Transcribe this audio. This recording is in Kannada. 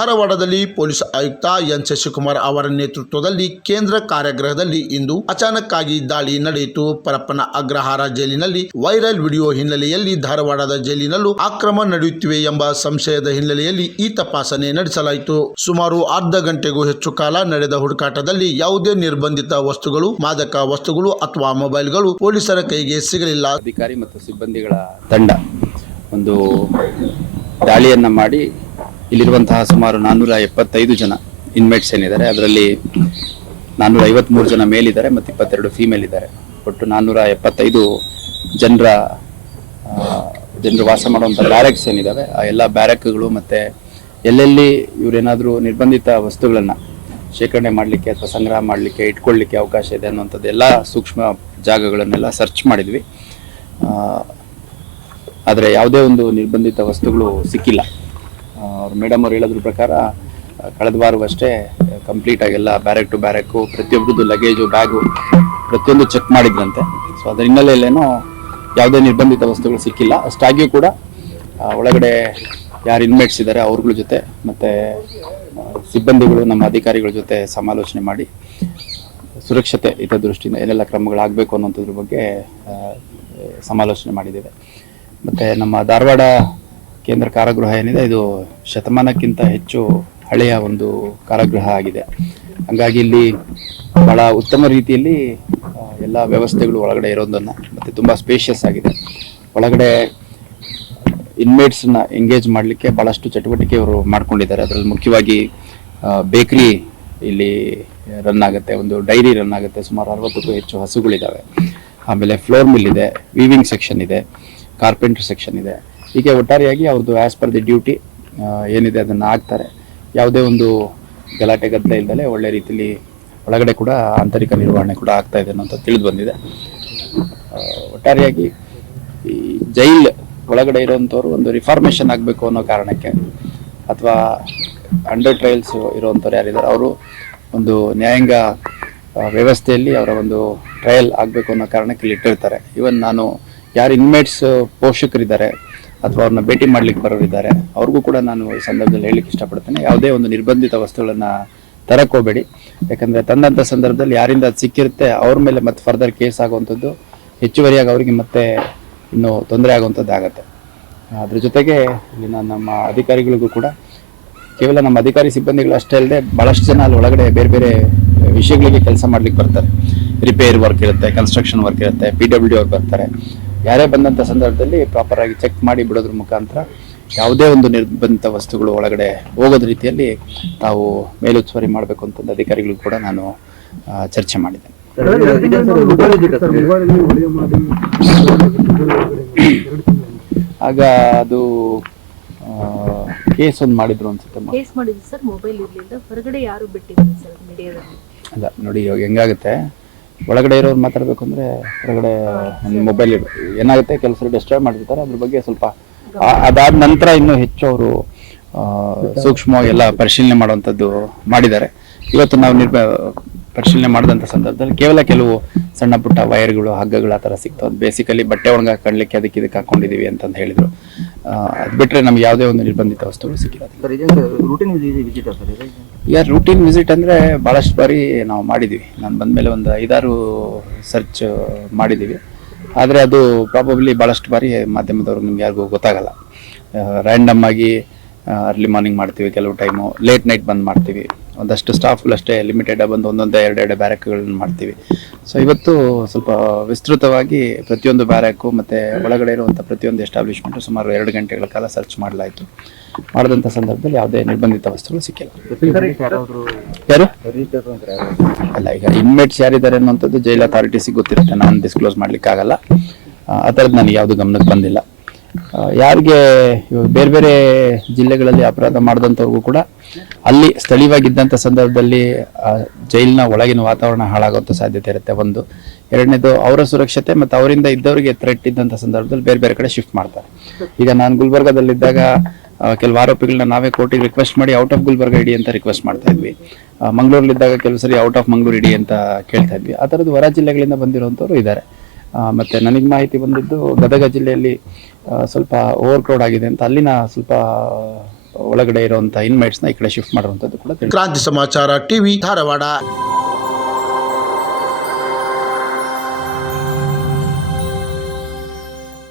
ಧಾರವಾಡದಲ್ಲಿ ಪೊಲೀಸ್ ಆಯುಕ್ತ ಎನ್ ಶಶಿಕುಮಾರ್ ಅವರ ನೇತೃತ್ವದಲ್ಲಿ ಕೇಂದ್ರ ಕಾರ್ಯಗೃಹದಲ್ಲಿ ಇಂದು ಅಚಾನಕ್ಕಾಗಿ ದಾಳಿ ನಡೆಯಿತು. ಪರಪ್ಪನ ಅಗ್ರಹಾರ ಜೈಲಿನಲ್ಲಿ ವೈರಲ್ ವಿಡಿಯೋ ಹಿನ್ನೆಲೆಯಲ್ಲಿ ಧಾರವಾಡದ ಜೈಲಿನಲ್ಲೂ ಅಕ್ರಮ ನಡೆಯುತ್ತಿವೆ ಎಂಬ ಸಂಶಯದ ಹಿನ್ನೆಲೆಯಲ್ಲಿ ಈ ತಪಾಸಣೆ ನಡೆಸಲಾಯಿತು. ಸುಮಾರು ಅರ್ಧ ಗಂಟೆಗೂ ಹೆಚ್ಚು ಕಾಲ ನಡೆದ ಹುಡುಕಾಟದಲ್ಲಿ ಯಾವುದೇ ನಿರ್ಬಂಧಿತ ವಸ್ತುಗಳು, ಮಾದಕ ವಸ್ತುಗಳು ಅಥವಾ ಮೊಬೈಲ್ಗಳು ಪೊಲೀಸರ ಕೈಗೆ ಸಿಗಲಿಲ್ಲ. ಅಧಿಕಾರಿ ಮತ್ತು ಸಿಬ್ಬಂದಿಗಳ ತಂಡ ಒಂದು ದಾಳಿಯನ್ನ ಮಾಡಿ ಇಲ್ಲಿರುವಂತಹ ಸುಮಾರು ನಾನ್ನೂರ ಎಪ್ಪತ್ತೈದು ಜನ ಇನ್ಮೇಟ್ಸ್ ಏನಿದ್ದಾರೆ, ಅದರಲ್ಲಿ ನಾನ್ನೂರ ಐವತ್ಮೂರು ಜನ ಮೇಲಿದ್ದಾರೆ ಮತ್ತು ಇಪ್ಪತ್ತೆರಡು ಫೀಮೇಲ್ ಇದ್ದಾರೆ. ಒಟ್ಟು ನಾನ್ನೂರ ಎಪ್ಪತ್ತೈದು ಜನರ ಜನರು ವಾಸ ಮಾಡುವಂಥ ಬ್ಯಾರಕ್ಸ್ ಏನಿದ್ದಾವೆ, ಆ ಎಲ್ಲ ಬ್ಯಾರೆಕ್ಗಳು ಮತ್ತು ಎಲ್ಲೆಲ್ಲಿ ಇವರೇನಾದರೂ ನಿರ್ಬಂಧಿತ ವಸ್ತುಗಳನ್ನು ಶೇಖರಣೆ ಮಾಡಲಿಕ್ಕೆ ಅಥವಾ ಸಂಗ್ರಹ ಮಾಡಲಿಕ್ಕೆ, ಇಟ್ಕೊಳ್ಳಿಕ್ಕೆ ಅವಕಾಶ ಇದೆ ಅನ್ನುವಂಥದ್ದು ಎಲ್ಲ ಸೂಕ್ಷ್ಮ ಜಾಗಗಳನ್ನೆಲ್ಲ ಸರ್ಚ್ ಮಾಡಿದ್ವಿ. ಆದರೆ ಯಾವುದೇ ಒಂದು ನಿರ್ಬಂಧಿತ ವಸ್ತುಗಳು ಸಿಕ್ಕಿಲ್ಲ. ಅವ್ರು ಮೇಡಮ್ ಅವ್ರು ಹೇಳೋದ್ರ ಪ್ರಕಾರ, ಕಳೆದ ಕಳೆದ ವಾರವಷ್ಟೇ ಕಂಪ್ಲೀಟ್ ಆಗೆಲ್ಲ ಬ್ಯಾರೆಕ್ ಟು ಬ್ಯಾರೆಕ್ಕು ಪ್ರತಿಯೊಬ್ಬರದ್ದು ಲಗೇಜು ಬ್ಯಾಗು ಪ್ರತಿಯೊಂದು ಚೆಕ್ ಮಾಡಿದ್ರಂತೆ. ಸೊ ಅದರ ಹಿನ್ನೆಲೆಯಲ್ಲೇನೋ ಯಾವುದೇ ನಿರ್ಬಂಧಿತ ವಸ್ತುಗಳು ಸಿಕ್ಕಿಲ್ಲ. ಅಷ್ಟಾಗಿಯೂ ಕೂಡ ಒಳಗಡೆ ಯಾರು ಇನ್ಮೇಟ್ಸ್ ಇದ್ದಾರೆ ಅವ್ರಗಳ ಜೊತೆ ಮತ್ತು ಸಿಬ್ಬಂದಿಗಳು, ನಮ್ಮ ಅಧಿಕಾರಿಗಳ ಜೊತೆ ಸಮಾಲೋಚನೆ ಮಾಡಿ, ಸುರಕ್ಷತೆ ಹಿತದೃಷ್ಟಿಯಿಂದ ಏನೆಲ್ಲ ಕ್ರಮಗಳಾಗಬೇಕು ಅನ್ನೋಂಥದ್ರ ಬಗ್ಗೆ ಸಮಾಲೋಚನೆ ಮಾಡಿದ್ದೇವೆ. ಮತ್ತು ನಮ್ಮ ಧಾರವಾಡ ಕೇಂದ್ರ ಕಾರಾಗೃಹ ಏನಿದೆ, ಇದು ಶತಮಾನಕ್ಕಿಂತ ಹೆಚ್ಚು ಹಳೆಯ ಒಂದು ಕಾರಾಗೃಹ ಆಗಿದೆ. ಹಾಗಾಗಿ ಇಲ್ಲಿ ಬಹಳ ಉತ್ತಮ ರೀತಿಯಲ್ಲಿ ಎಲ್ಲ ವ್ಯವಸ್ಥೆಗಳು ಒಳಗಡೆ ಇರೋದನ್ನು ಮತ್ತು ತುಂಬ ಸ್ಪೇಷಿಯಸ್ ಆಗಿದೆ. ಒಳಗಡೆ ಇನ್ಮೇಟ್ಸನ್ನ ಎಂಗೇಜ್ ಮಾಡಲಿಕ್ಕೆ ಭಾಳಷ್ಟು ಚಟುವಟಿಕೆ ಇವರು ಮಾಡ್ಕೊಂಡಿದ್ದಾರೆ. ಅದರಲ್ಲಿ ಮುಖ್ಯವಾಗಿ ಬೇಕ್ರಿ ಇಲ್ಲಿ ರನ್ ಆಗುತ್ತೆ, ಒಂದು ಡೈರಿ ರನ್ ಆಗುತ್ತೆ, ಸುಮಾರು ಅರವತ್ತಕ್ಕೂ ಹೆಚ್ಚು ಹಸುಗಳಿದ್ದಾವೆ ಆಮೇಲೆ ಫ್ಲೋರ್ ಮಿಲ್ ಇದೆ ವೀವಿಂಗ್ ಸೆಕ್ಷನ್ ಇದೆ ಕಾರ್ಪೆಂಟ್ರ್ ಸೆಕ್ಷನ್ ಇದೆ. ಹೀಗೆ ಒಟ್ಟಾರೆಯಾಗಿ ಅವ್ರದ್ದು ಆ್ಯಸ್ ಪರ್ ದಿ ಡ್ಯೂಟಿ ಏನಿದೆ ಅದನ್ನು ಹಾಕ್ತಾರೆ. ಯಾವುದೇ ಒಂದು ಗಲಾಟೆ ಗದ್ದಲ ಇಲ್ಲದೆ ಒಳ್ಳೆ ರೀತಿಯಲ್ಲಿ ಒಳಗಡೆ ಕೂಡ ಆಂತರಿಕ ನಿರ್ವಹಣೆ ಕೂಡ ಆಗ್ತಾ ಇದೆ ಅಂತ ತಿಳಿದು ಬಂದಿದೆ. ಒಟ್ಟಾರೆಯಾಗಿ ಈ ಜೈಲ್ ಒಳಗಡೆ ಇರೋವಂಥವ್ರು ಒಂದು ರಿಫಾರ್ಮೇಷನ್ ಆಗಬೇಕು ಅನ್ನೋ ಕಾರಣಕ್ಕೆ ಅಥವಾ ಅಂಡರ್ ಟ್ರಯಲ್ಸ್ ಇರುವಂಥವ್ರು ಯಾರಿದ್ದಾರೆ ಅವರು ಒಂದು ನ್ಯಾಯಾಂಗ ವ್ಯವಸ್ಥೆಯಲ್ಲಿ ಅವರ ಒಂದು ಟ್ರಯಲ್ ಆಗಬೇಕು ಅನ್ನೋ ಕಾರಣಕ್ಕೆ ಇಟ್ಟಿರ್ತಾರೆ. ಇವನ್ ನಾನು ಯಾರು ಇನ್ಮೇಟ್ಸ್ ಪೋಷಕರಿದ್ದಾರೆ ಅಥವಾ ಅವ್ರನ್ನ ಭೇಟಿ ಮಾಡ್ಲಿಕ್ಕೆ ಬರೋರಿದ್ದಾರೆ ಅವ್ರಿಗೂ ಕೂಡ ನಾನು ಈ ಸಂದರ್ಭದಲ್ಲಿ ಹೇಳಲಿಕ್ಕೆ ಇಷ್ಟಪಡ್ತೇನೆ. ಯಾವುದೇ ಒಂದು ನಿರ್ಬಂಧಿತ ವಸ್ತುಗಳನ್ನು ಹೋಗಬೇಡಿ ಯಾಕಂದ್ರೆ ತಂದಂಥ ಸಂದರ್ಭದಲ್ಲಿ ಯಾರಿಂದ ಅದು ಸಿಕ್ಕಿರುತ್ತೆ, ಅವ್ರ ಮೇಲೆ ಮತ್ತೆ ಫರ್ದರ್ ಕೇಸ್ ಆಗುವಂಥದ್ದು ಹೆಚ್ಚುವರಿಯಾಗಿ ಅವರಿಗೆ ಮತ್ತೆ ಇನ್ನು ತೊಂದರೆ ಆಗುವಂಥದ್ದು ಆಗುತ್ತೆ. ಅದ್ರ ಜೊತೆಗೆ ಇಲ್ಲಿನ ನಮ್ಮ ಅಧಿಕಾರಿಗಳಿಗೂ ಕೂಡ ಕೇವಲ ನಮ್ಮ ಅಧಿಕಾರಿ ಸಿಬ್ಬಂದಿಗಳು ಅಷ್ಟೇ ಅಲ್ಲದೆ ಭಾಳಷ್ಟು ಜನ ಅಲ್ಲಿ ಒಳಗಡೆ ಬೇರೆ ಬೇರೆ ವಿಷಯಗಳಿಗೆ ಕೆಲಸ ಮಾಡ್ಲಿಕ್ಕೆ ಬರ್ತಾರೆ. ರಿಪೇರ್ ವರ್ಕ್ ಇರುತ್ತೆ ಕನ್ಸ್ಟ್ರಕ್ಷನ್ ವರ್ಕ್ ಇರುತ್ತೆ ಪಿ ಡಬ್ಲ್ಯೂ ಅವ್ರು ಬರ್ತಾರೆ. ಯಾರೇ ಬಂದಂಥ ಸಂದರ್ಭದಲ್ಲಿ ಪ್ರಾಪರ್ ಆಗಿ ಚೆಕ್ ಮಾಡಿ ಬಿಡೋದ್ರ ಮುಖಾಂತರ ಯಾವುದೇ ಒಂದು ನಿರ್ಬಂಧಿತ ವಸ್ತುಗಳು ಒಳಗಡೆ ಹೋಗೋದ ರೀತಿಯಲ್ಲಿ ತಾವು ಮೇಲುಸ್ತುವಾರಿ ಮಾಡಬೇಕು ಅಂತಂದು ಅಧಿಕಾರಿಗಳು ಕೂಡ ನಾನು ಚರ್ಚೆ ಮಾಡಿದೆ ಆಗ ಅದು ಕೇಸ್ ಒಂದು ಮಾಡಿದ್ರು ಅನ್ಸುತ್ತೆ ಮ- ಕೇಸ್ ಮಾಡಿದ್ವಿ ಸರ್ ಮೊಬೈಲ್ ಇರ್ಲಿಲ್ಲ. ಹೊರಗಡೆ ಯಾರು ಬಿಟ್ಟಿದ್ರು ಸರ್ ಮೀಡಿಯಾದಲ್ಲಿ ಅಲ್ಲ ನೋಡಿ ಇವಾಗ ಹೆಂಗಾಗುತ್ತೆ? ಒಳಗಡೆ ಇರೋರು ಮಾತಾಡ್ಬೇಕು ಅಂದ್ರೆ ಹೊರಗಡೆ ಮೊಬೈಲ್ ಏನಾಗುತ್ತೆ ಕೆಲಸ ಡಿಸ್ಟರ್ಬ್ ಮಾಡ್ತಿರ್ತಾರೆ, ಅದ್ರ ಬಗ್ಗೆ ಸ್ವಲ್ಪ ಅದಾದ ನಂತರ ಇನ್ನೂ ಹೆಚ್ಚು ಅವರು ಸೂಕ್ಷ್ಮವಾಗಿ ಎಲ್ಲ ಪರಿಶೀಲನೆ ಮಾಡುವಂಥದ್ದು ಮಾಡಿದ್ದಾರೆ. ಇವತ್ತು ನಾವು ಪರಿಶೀಲನೆ ಮಾಡಿದಂಥ ಸಂದರ್ಭದಲ್ಲಿ ಕೇವಲ ಕೆಲವು ಸಣ್ಣ ಪುಟ್ಟ ವೈರ್ಗಳು ಹಗ್ಗಗಳು ಆ ಥರ ಸಿಗ್ತಾವೆ ಬೇಸಿಕಲಿ ಬಟ್ಟೆ ಒಣಗ ಕಣ್ಲಿಕ್ಕೆ ಅದಕ್ಕೆ ಇದಕ್ಕೆ ಹಾಕೊಂಡಿದೀವಿ ಅಂತಂದು ಹೇಳಿದ್ರು. ಅದು ಬಿಟ್ಟರೆ ನಮ್ಗೆ ಯಾವುದೇ ಒಂದು ನಿರ್ಬಂಧಿತ ವಸ್ತುಗಳು ಸಿಕ್ಕಿಲ್ಲ. ಈಗ ರೂಟೀನ್ ವಿಸಿಟ್ ಅಂದರೆ ಭಾಳಷ್ಟು ಬಾರಿ ನಾವು ಮಾಡಿದ್ದೀವಿ. ನಾನು ಬಂದಮೇಲೆ ಒಂದು ಐದಾರು ಸರ್ಚ್ ಮಾಡಿದ್ದೀವಿ. ಆದರೆ ಅದು ಪ್ರಾಬಬ್ಲಿ ಭಾಳಷ್ಟು ಬಾರಿ ಮಾಧ್ಯಮದವ್ರಿಗೆ ನಿಮ್ಗೆ ಯಾರಿಗೂ ಗೊತ್ತಾಗಲ್ಲ. ರ್ಯಾಂಡಮ್ ಆಗಿ ಅರ್ಲಿ ಮಾರ್ನಿಂಗ್ ಮಾಡ್ತೀವಿ ಕೆಲವು ಟೈಮು ಲೇಟ್ ನೈಟ್ ಬಂದ್ ಮಾಡ್ತೀವಿ. ಒಂದಷ್ಟು ಸ್ಟಾಫ್ಗಳು ಅಷ್ಟೇ ಲಿಮಿಟೆಡ್ ಬಂದು ಒಂದೊಂದೇ ಎರಡೆರಡು ಬ್ಯಾರಕ್ಗಳನ್ನು ಮಾಡ್ತೀವಿ. ಸೊ ಇವತ್ತು ಸ್ವಲ್ಪ ವಿಸ್ತೃತವಾಗಿ ಪ್ರತಿಯೊಂದು ಬ್ಯಾರಕ್ಕು ಮತ್ತು ಒಳಗಡೆ ಇರುವಂಥ ಪ್ರತಿಯೊಂದು ಎಸ್ಟಾಬ್ಲಿಷ್ಮೆಂಟು ಸುಮಾರು ಎರಡು ಗಂಟೆಗಳ ಕಾಲ ಸರ್ಚ್ ಮಾಡಲಾಯಿತು. ಮಾಡಿದಂಥ ಸಂದರ್ಭದಲ್ಲಿ ಯಾವುದೇ ನಿರ್ಬಂಧಿತ ವಸ್ತುಗಳು ಸಿಕ್ಕಿಲ್ಲ. ಯಾರು? ಅಲ್ಲ, ಈಗ ಇನ್ಮೇಟ್ಸ್ ಯಾರಿದ್ದಾರೆ ಅನ್ನೋಂಥದ್ದು ಜೈಲ್ ಅಥಾರಿಟೀಸಿಗೆ ಗೊತ್ತಿರುತ್ತೆ. ನಾನು ಡಿಸ್ಕ್ಲೋಸ್ ಮಾಡ್ಲಿಕ್ಕೆ ಆಗಲ್ಲ ಆ ಥರದ್ದು ನನಗೆ ಯಾವುದು ಗಮನಕ್ಕೆ ಬಂದಿಲ್ಲ. ಯಾರಿಗೆ ಬೇರೆ ಬೇರೆ ಜಿಲ್ಲೆಗಳಲ್ಲಿ ಅಪರಾಧ ಮಾಡಿದಂಥವ್ರಿಗೂ ಕೂಡ ಅಲ್ಲಿ ಸ್ಥಳೀಯವಾಗಿದ್ದಂಥ ಸಂದರ್ಭದಲ್ಲಿ ಜೈಲಿನ ಒಳಗಿನ ವಾತಾವರಣ ಹಾಳಾಗುವಂಥ ಸಾಧ್ಯತೆ ಇರುತ್ತೆ ಒಂದು. ಎರಡನೇದು ಅವರ ಸುರಕ್ಷತೆ ಮತ್ತು ಅವರಿಂದ ಇದ್ದವರಿಗೆ ಥ್ರೆಟ್ ಇದ್ದಂಥ ಸಂದರ್ಭದಲ್ಲಿ ಬೇರೆ ಬೇರೆ ಕಡೆ ಶಿಫ್ಟ್ ಮಾಡ್ತಾರೆ. ಈಗ ನಾನು ಗುಲ್ಬರ್ಗದಲ್ಲಿದ್ದಾಗ ಕೆಲವು ಆರೋಪಿಗಳನ್ನ ನಾವೇ ಕೋರ್ಟಿಗೆ ರಿಕ್ವೆಸ್ಟ್ ಮಾಡಿ ಔಟ್ ಆಫ್ ಗುಲ್ಬರ್ಗ ಇಡಿ ಅಂತ ರಿಕ್ವೆಸ್ಟ್ ಮಾಡ್ತಾ ಇದ್ವಿ. ಮಂಗಳೂರಲ್ಲಿದ್ದಾಗ ಕೆಲವು ಸರಿ ಔಟ್ ಆಫ್ ಮಂಗಳೂರು ಇಡಿ ಅಂತ ಕೇಳ್ತಾ ಇದ್ವಿ. ಆ ಥರದ್ದು ಹೊರ ಜಿಲ್ಲೆಗಳಿಂದ ಬಂದಿರುವಂಥವ್ರು ಇದ್ದಾರೆ. ಮತ್ತೆ ನನಗೆ ಮಾಹಿತಿ ಬಂದಿದ್ದು ಗದಗ ಜಿಲ್ಲೆಯಲ್ಲಿ ಸ್ವಲ್ಪ ಓವರ್ ಕ್ರೌಡ್ ಆಗಿದೆ ಅಂತ ಅಲ್ಲಿನ ಸ್ವಲ್ಪ ಒಳಗಡೆ ಇರುವಂಥ ನ ಈ ಕಡೆ ಶಿಫ್ಟ್ ಮಾಡುವಂಥದ್ದು ಕೂಡ ಕ್ರಾಂತಿ ಸಮಾಚಾರ, ಟಿವಿ ಧಾರವಾಡ.